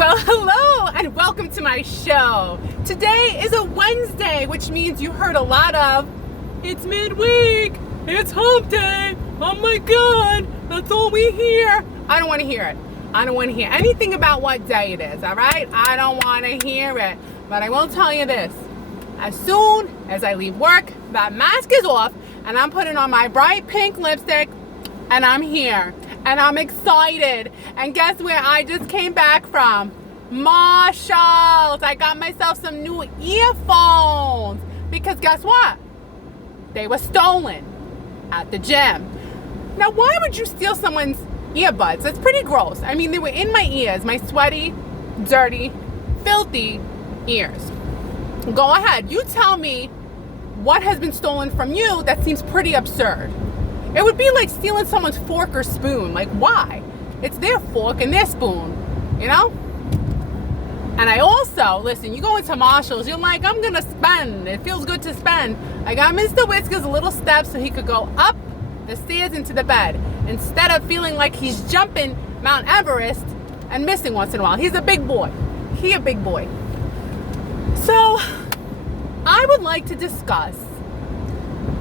Well, hello and welcome to my show. Today is a Wednesday, which means you heard a lot of, it's midweek, it's hump day, oh my God, that's all we hear. I don't want to hear it. I don't want to hear anything about what day it is, all right? I don't want to hear it. But I will tell you this. As soon as I leave work, that mask is off, and I'm putting on my bright pink lipstick, and I'm here. And I'm excited. And guess where I just came back from? Marshalls. I got myself some new earphones. Because guess what? They were stolen at the gym. Now, why would you steal someone's earbuds? That's pretty gross. I mean, they were in my ears, my sweaty, dirty, filthy ears. Go ahead. You tell me what has been stolen from you that seems pretty absurd. It would be like stealing someone's fork or spoon. Like, why? It's their fork and their spoon, you know? And I also, listen, you go into Marshalls, you're like, I'm going to spend. It feels good to spend. I got Mr. Whiskers a little step so he could go up the stairs into the bed instead of feeling like he's jumping Mount Everest and missing once in a while. He's a big boy. He a big boy. So, I would like to discuss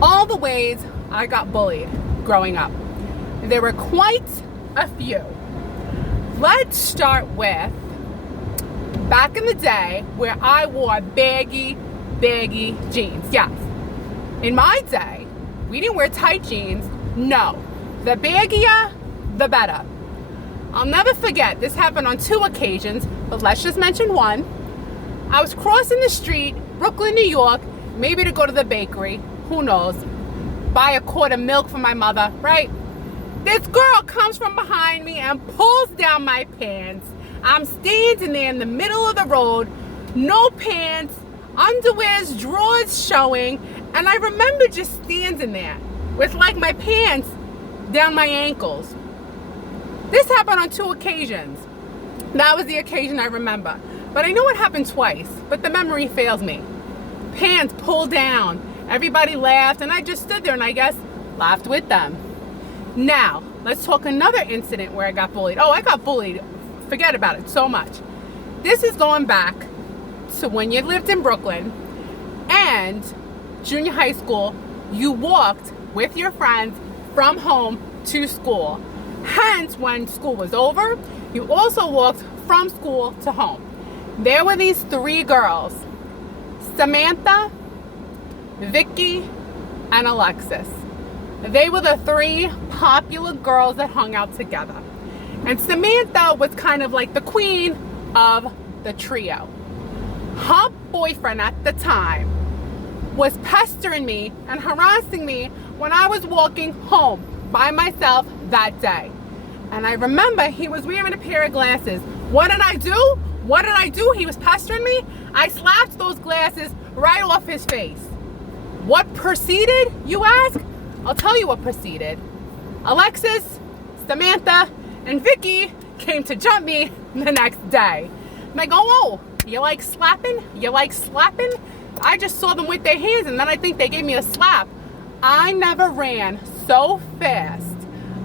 all the ways I got bullied growing up. There were quite a few. Let's start with back in the day where I wore baggy jeans. Yes. In my day, we didn't wear tight jeans. No. The baggier, the better. I'll never forget, this happened on 2 occasions, but let's just mention one. I was crossing the street, Brooklyn, New York, maybe to go to the bakery. Who knows? Buy a quart of milk for my mother, right? This girl comes from behind me and pulls down my pants. I'm standing there in the middle of the road, no pants, underwears, drawers showing, and I remember just standing there with like my pants down my ankles. This happened on 2 occasions. That was the occasion I remember. But I know it happened twice, but the memory fails me. Pants pulled down. Everybody laughed, and I just stood there and I guess laughed with them. Now, let's talk another incident where I got bullied. Oh, I got bullied. Forget about it so much. This is going back to when you lived in Brooklyn and junior high school, you walked with your friends from home to school. Hence, when school was over, you also walked from school to home. There were these 3 girls, Samantha, Vicky, and Alexis. They were the 3 popular girls that hung out together. And Samantha was kind of like the queen of the trio. Her boyfriend at the time was pestering me and harassing me when I was walking home by myself that day. And I remember he was wearing a pair of glasses. What did I do? He was pestering me. I slapped those glasses right off his face. What proceeded, you ask? I'll tell you what proceeded. Alexis, Samantha, and Vicky came to jump me the next day. And I go, oh, you like slapping? I just saw them with their hands, and then I think they gave me a slap. I never ran so fast.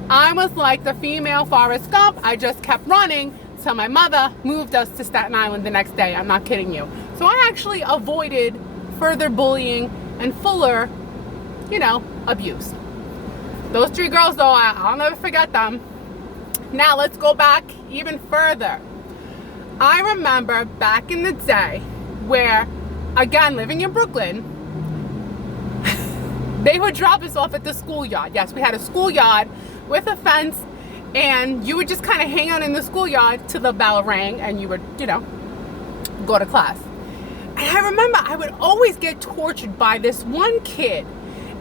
I was like the female Forrest Gump. I just kept running till my mother moved us to Staten Island the next day. I'm not kidding you. So I actually avoided further bullying and fuller, abuse. Those 3 girls, though, I'll never forget them. Now, let's go back even further. I remember back in the day where, again, living in Brooklyn, they would drop us off at the schoolyard. Yes, we had a schoolyard with a fence, and you would just kind of hang out in the schoolyard till the bell rang, and you would, go to class. And I remember I would always get tortured by this one kid.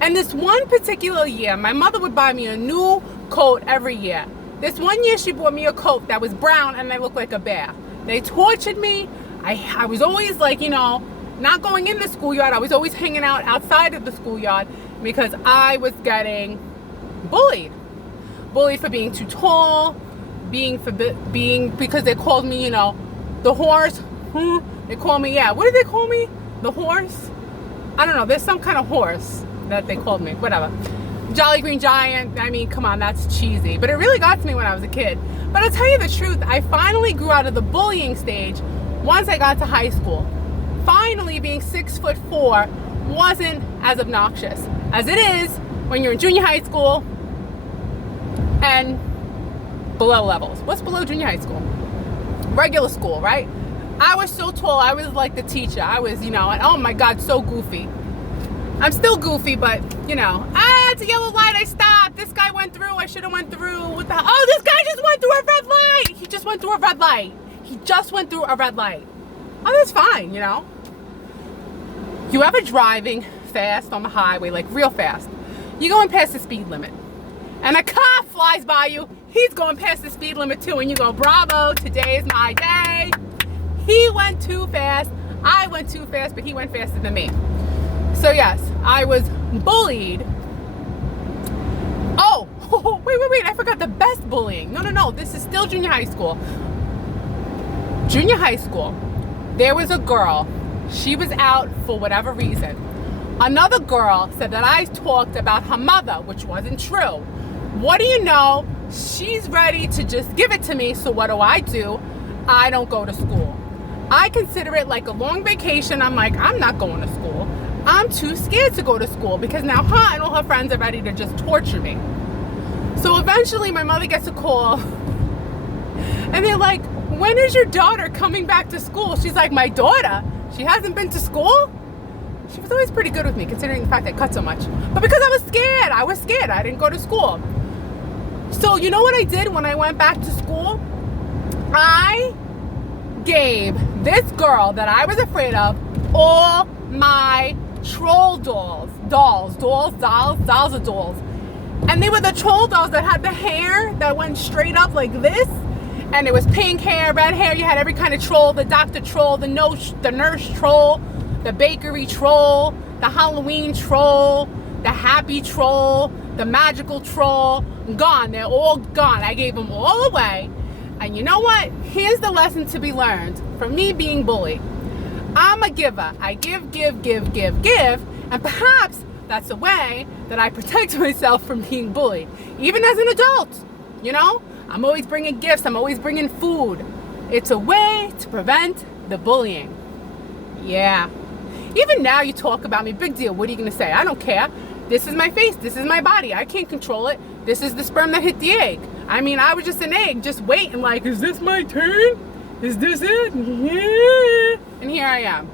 And this one particular year, my mother would buy me a new coat every year. This one year, she bought me a coat that was brown and I looked like a bear. They tortured me. I was always like, not going in the schoolyard. I was always hanging out outside of the schoolyard because I was getting bullied. Bullied for being too tall, because they called me, the horse. They call me, what did they call me? The horse? I don't know. There's some kind of horse that they called me. Whatever. Jolly Green Giant, I mean, come on, that's cheesy. But it really got to me when I was a kid. But I'll tell you the truth, I finally grew out of the bullying stage once I got to high school. Finally, being 6'4" wasn't as obnoxious as it is when you're in junior high school and below levels. What's below junior high school? Regular school, right? I was so tall, I was like the teacher. I was, and oh my God, so goofy. I'm still goofy, but, it's a yellow light, I stopped. This guy went through, I should have went through. What the hell? Oh, this guy just went through a red light. He just went through a red light. He just went through a red light. Oh, that's fine, You ever driving fast on the highway, like real fast? You're going past the speed limit. And a car flies by you. He's going past the speed limit too. And you go, bravo, today is my day. He went too fast. I went too fast, but he went faster than me. So yes, I was bullied. Oh, wait, I forgot the best bullying. No, this is still junior high school. Junior high school, there was a girl. She was out for whatever reason. Another girl said that I talked about her mother, which wasn't true. What do you know? She's ready to just give it to me, so what do? I don't go to school. I consider it like a long vacation. I'm like, I'm not going to school. I'm too scared to go to school because now her and all her friends are ready to just torture me. So eventually my mother gets a call and they're like, when is your daughter coming back to school? She's like, my daughter? She hasn't been to school? She was always pretty good with me considering the fact I cut so much. But because I was scared. I didn't go to school. So you know what I did when I went back to school? I gave this girl that I was afraid of all my troll dolls. And they were the troll dolls that had the hair that went straight up like this. And it was pink hair, red hair. You had every kind of troll, the doctor troll, the nurse troll, the bakery troll, the Halloween troll, the happy troll, the magical troll. Gone. They're all gone. I gave them all away. And you know what? Here's the lesson to be learned from me being bullied. I'm a giver. I give. And perhaps that's a way that I protect myself from being bullied. Even as an adult, I'm always bringing gifts. I'm always bringing food. It's a way to prevent the bullying. Yeah. Even now you talk about me, big deal. What are you going to say? I don't care. This is my face. This is my body. I can't control it. This is the sperm that hit the egg. I mean, I was just an egg, just waiting like, is this my turn? Is this it? Yeah. And here I am,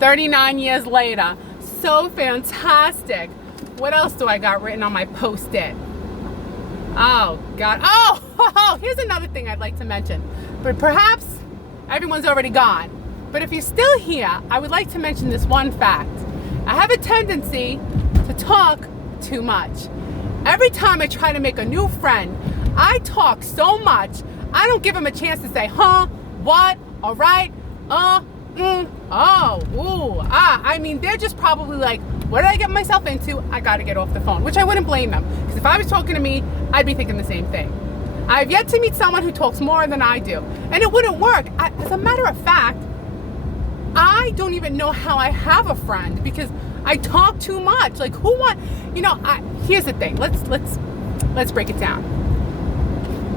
39 years later. So fantastic. What else do I got written on my post-it? Oh, God. Oh, here's another thing I'd like to mention. But perhaps everyone's already gone. But if you're still here, I would like to mention this one fact. I have a tendency to talk too much. Every time I try to make a new friend, I talk so much, I don't give them a chance to say, huh, what, all right, oh, ooh, ah. I mean, they're just probably like, what did I get myself into? I gotta get off the phone, which I wouldn't blame them. Because if I was talking to me, I'd be thinking the same thing. I've yet to meet someone who talks more than I do. And it wouldn't work. As a matter of fact, I don't even know how I have a friend because I talk too much. Like here's the thing. Let's break it down.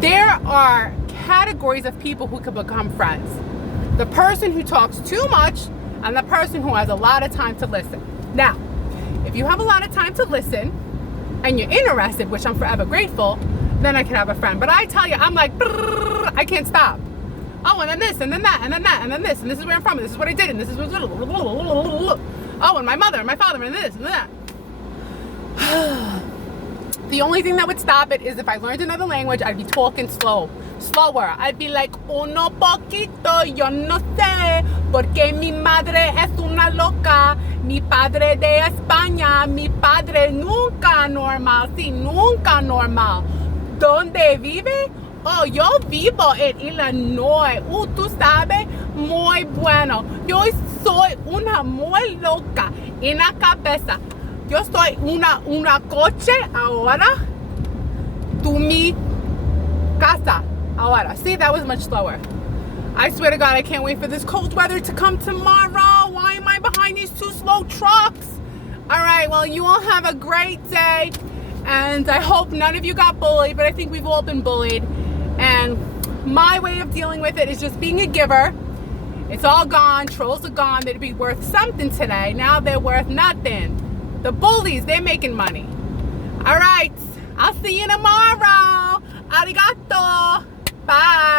There are categories of people who can become friends. The person who talks too much and the person who has a lot of time to listen. Now, if you have a lot of time to listen and you're interested, which I'm forever grateful, then I can have a friend. But I tell you, I'm like, I can't stop. Oh, and then this, and then that, and then that, and then this, and this is where I'm from, and this is what I did, and this is what, oh, and my mother, and my father, and this, and that. The only thing that would stop it is if I learned another language, I'd be talking slower. I'd be like, uno poquito, yo no sé, porque mi madre es una loca, mi padre de España, mi padre nunca normal, sí, nunca normal. ¿Dónde vive? Oh, yo vivo en Illinois. Tú sabes, muy bueno. Yo soy una muy loca en la cabeza. Yo soy una coche ahora. Tu mi casa ahora. See, that was much slower. I swear to God, I can't wait for this cold weather to come tomorrow. Why am I behind these two slow trucks? All right, well, you all have a great day. And I hope none of you got bullied, but I think we've all been bullied. And my way of dealing with it is just being a giver. It's all gone. Trolls are gone. They'd be worth something today. Now they're worth nothing. The bullies, they're making money. All right. I'll see you tomorrow. Arigato. Bye.